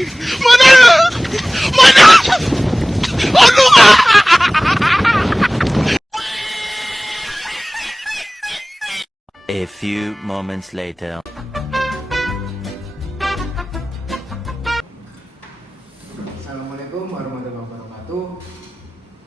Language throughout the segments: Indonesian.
Mana? Mana? Aduh! A few moments later. Assalamualaikum warahmatullahi wabarakatuh.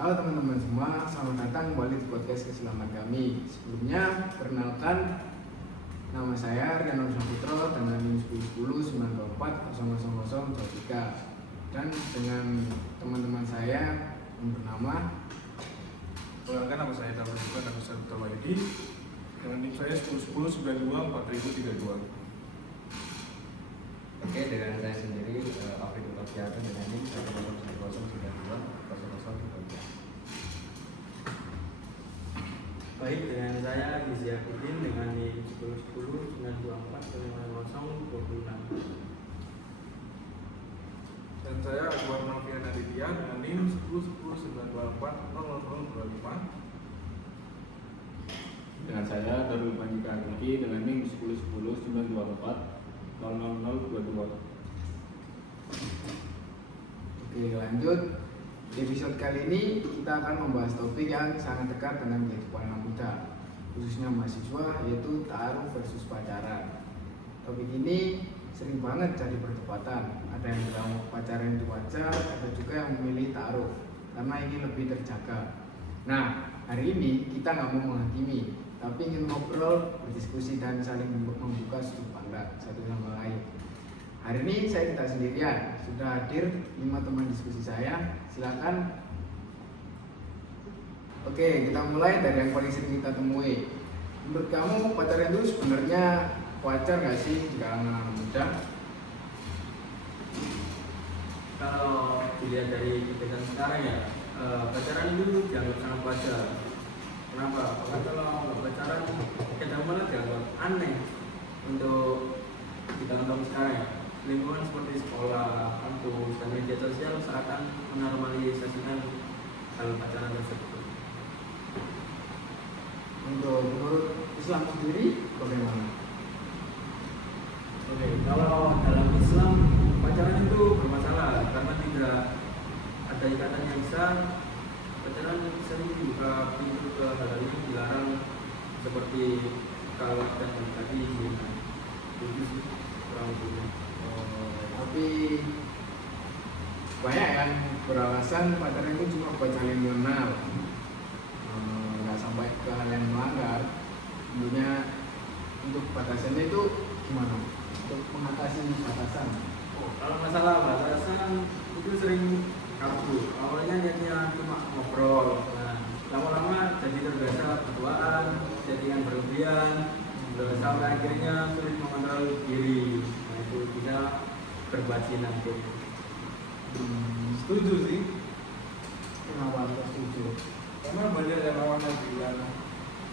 Halo teman-teman semua, selamat datang kembali di podcast Keselamatan kami. Sebelumnya, perkenalkan, nama saya Riano Saputro tanggal 10/10/924/0003 dan dengan teman-teman saya yang bernama Perkenalkan, nama saya David Bukan dan saya Dr. Walidi. Dengan NIM saya 10/10/92/4032. Oke, dengan saya sendiri Afrik Utopiyata dengan NIM 10/10/92/0033. Baik, dengan saya Gizi Akudin dengan NIM 10/10/924/5026. Dan saya Akbar Novian Aditya dengan NIM 10/10/924/0025. Dengan saya Darul Panjika Ariki dengan NIM 10/10/924/00022. Oke, lanjut. Di episode kali ini kita akan membahas topik yang sangat dekat dengan kehidupan anak muda, khususnya mahasiswa, yaitu ta'aruf versus pacaran. Topik ini sering banget jadi perdebatan. Ada yang bilang pacaran itu wajar, ada juga yang memilih ta'aruf karena ini lebih terjaga. Nah, hari ini kita nggak mau menghakimi, tapi ingin ngobrol, berdiskusi dan saling membuka sudut pandang satu sama lain. Hari ini saya tidak sendirian, sudah hadir 5 teman diskusi saya. Silakan. Oke, kita mulai dari yang paling sering kita temui. Menurut kamu pacaran itu sebenarnya wajar nggak sih di kalangan anak muda? Kalau dilihat dari kebiasaan sekarang ya, pacaran itu dianggap sangat wajar. Kenapa? Karena kalau nggak pacaran, kadang malah dianggap aneh untuk di tahun-tahun sekarang ya. Lingkungan seperti sekolah, kampus, dan media sosial seakan menormalisasikan hal pacaran tersebut. Untuk menurut Islam sendiri bagaimana? Oke, kalau dalam Islam pacaran itu bermasalah karena tidak ada ikatan yang besar. Pacaran sering dibuka pintu ke hal ini dilarang seperti kalau dan tadi zina. Itu sih kurang lebihnya. Tapi banyak yang beralasan pacaran itu cuma buat saling mengenal, nggak sampai ke hal yang melanggar. Tentunya untuk batasannya itu gimana? Untuk mengatasi batasan. Kalau masalah batasan itu sering kabur. Awalnya niatnya cuma ngobrol, nah, lama-lama jadi terbiasa berduaan, jadikan berlebihan, sampai akhirnya sulit mengontrol diri. Nah, itu bisa berbuat zina. Setuju sih, Kenapa harus setuju? karena banyak yang awalnya bilang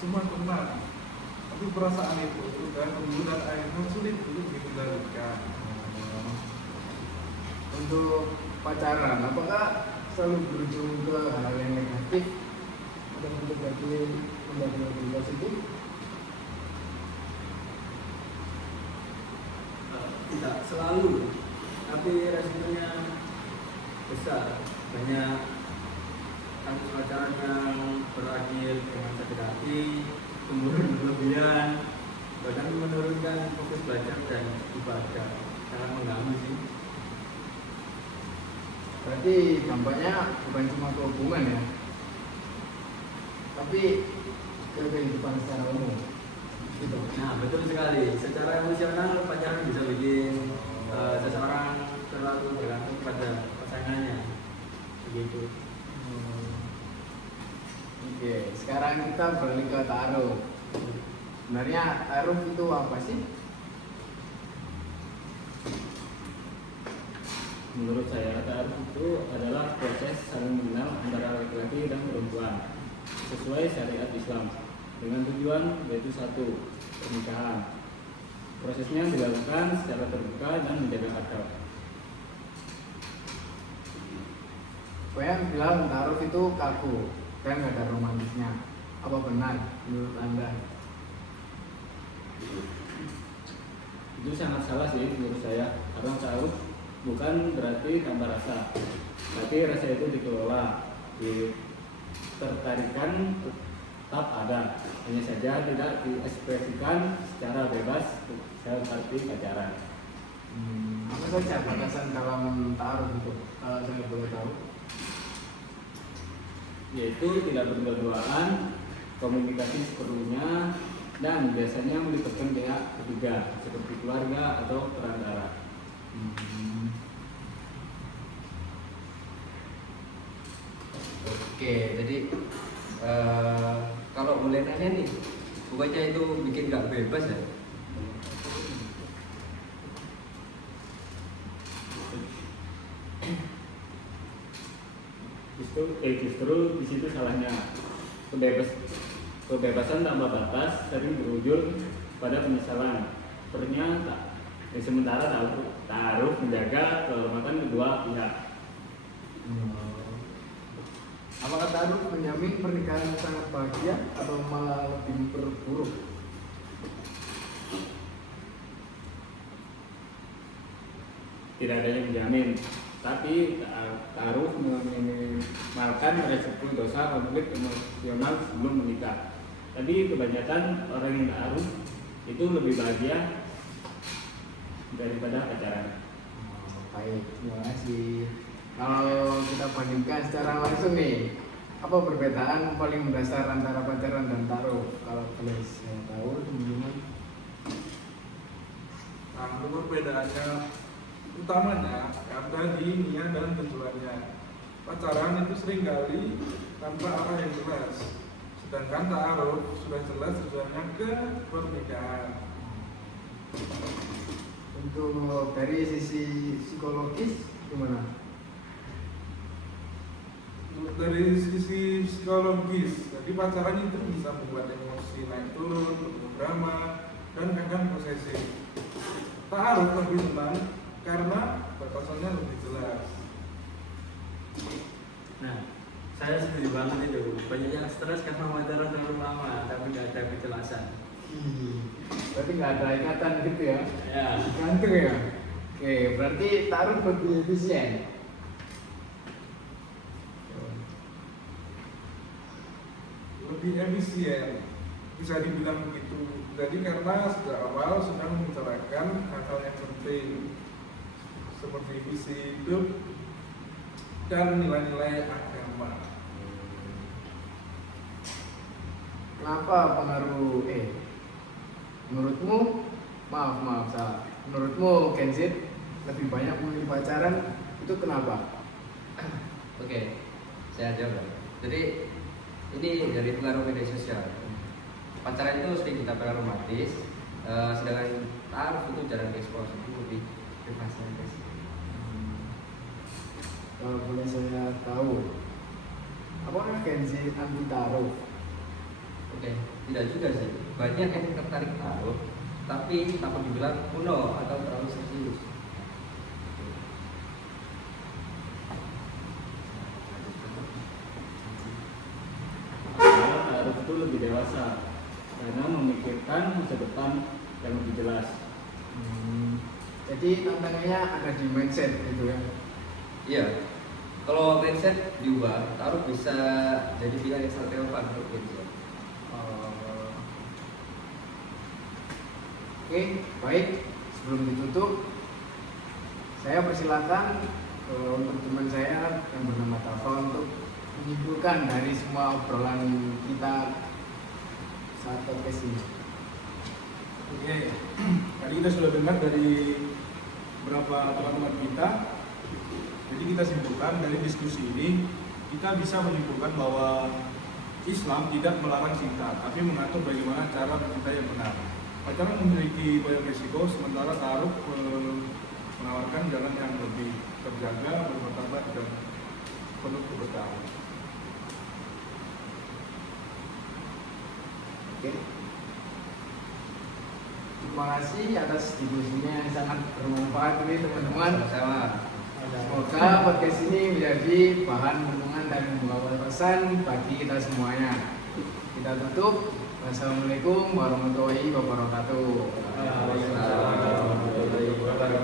cuma kenal, tapi perasaan itu dan penggunaan airnya sulit untuk dikendalikan. Untuk pacaran, apakah selalu berujung ke hal yang negatif atau menjadi lebih positif? Tidak selalu, tapi resikonya besar. Banyak kasus pacaran yang berakhir dengan sakit hati, cemburu berlebihan, bahkan menurunkan fokus belajar dan ibadah. Sangat mengganggu sih. Berarti dampaknya bukan cuma ke hubungan ya, tapi ke kehidupan secara umum. Gitu. Nah, betul sekali. Secara emosional pacaran bisa bikin seseorang terlalu bergantung pada pasangannya. Begitu. Oke, sekarang kita beralih ke ta'aruf. Sebenarnya ta'aruf itu apa sih? Menurut saya, ta'aruf itu adalah proses saling mengenal antara laki-laki dan perempuan sesuai syariat Islam dengan tujuan yaitu satu, pernikahan. Prosesnya dilakukan secara terbuka dan menjaga adab. Banyak bilang ta'aruf itu kaku dan nggak ada romantisnya. Apa benar menurut Anda? Itu sangat salah sih menurut saya, karena ta'aruf bukan berarti tanpa rasa, tapi rasa itu dikelola, ketertarikan tetap ada, hanya saja tidak diekspresikan secara bebas seperti pacaran. Apa saja batasan dalam ta'aruf itu, kalau saya boleh tahu? Yaitu tidak berdua-duaan, komunikasi seperlunya, dan biasanya melibatkan pihak ketiga seperti keluarga atau perantara. Oke, jadi kalau boleh nanya nih, bukannya itu bikin nggak bebas ya? Justru di situ salahnya. Kebebasan tanpa batas sering berujung pada penyesalan. Ternyata, sementara ta'aruf menjaga kehormatan kedua pihak. Apakah ta'aruf menjamin pernikahan sangat bahagia atau malah lebih memperburuk? Tidak ada yang menjamin, tapi ta'aruf meminimalkan resiko dosa konflik emosional sebelum menikah. Tapi kebanyakan orang yang ta'aruf itu lebih bahagia daripada pacaran. Baik, terima kasih. Kalau kita bandingkan secara langsung nih, apa perbedaan paling mendasar antara pacaran dan ta'aruf? Kalau boleh saya tahu, teman-teman. Nah, untuk perbedaannya utamanya ada di niat dan tujuannya. Pacaran itu seringkali tanpa arah yang jelas, sedangkan ta'aruf sudah jelas tujuannya ke pernikahan. Untuk dari sisi psikologis gimana? Untuk dari sisi psikologis, jadi pacaran itu bisa membuat emosi naik turun, drama, dan kadang posesif. Ta'aruf lebih tenang karena batasannya lebih jelas. Nah, saya setuju banget itu. Banyak yang stres karena pacaran terlalu lama tapi nggak ada kejelasan. Berarti nggak ada ikatan gitu ya? Ya. Gantung ya? Oke, berarti ta'aruf lebih efisien. Lebih efisien, bisa dibilang begitu. Jadi karena sejak awal sudah membicarakan hal-hal yang penting seperti visi hidup dan nilai-nilai agama. Kenapa pengaruh menurutmu maaf salah. Menurutmu Gen Z lebih banyak memilih pacaran itu kenapa? Oke, saya jawab. Jadi ini dari pengaruh media sosial. Pacaran itu sering kita pengaruh romantis, sedangkan ta'aruf itu jarang diekspos, itu lebih bebas aja sih. Kalau boleh saya tahu, apakah Gen Z anti ta'aruf? Oke, tidak juga sih. Banyak yang tertarik ta'aruf, tapi takut dibilang kuno atau terlalu serius. Ta'aruf itu lebih dewasa karena memikirkan masa depan yang lebih jelas. Jadi tantangannya ada di mindset gitu ya. Iya, kalau mindset diubah, ta'aruf bisa jadi pilihan yang sangat relevan untuk Gen Z. Oke, baik. Sebelum ditutup, saya persilakan untuk teman saya yang bernama Tafa untuk menyimpulkan dari semua obrolan kita saat podcast ini. Oke, tadi kita sudah dengar dari beberapa teman-teman kita. Jadi kita simpulkan dari diskusi ini, kita bisa menyimpulkan bahwa Islam tidak melarang cinta, tapi mengatur bagaimana cara mencintai yang benar. Pacaran memiliki banyak risiko, sementara ta'aruf menawarkan jalan yang lebih terjaga, bermartabat, dan penuh keberkahan. Oke. Terima kasih atas diskusinya yang sangat bermanfaat ini teman-teman. Sama-sama. Semoga podcast ini menjadi bahan renungan dan membawa pesan bagi kita semuanya. Kita tutup. Wassalamualaikum warahmatullahi wabarakatuh. Waalaikumsalam warahmatullahi wabarakatuh.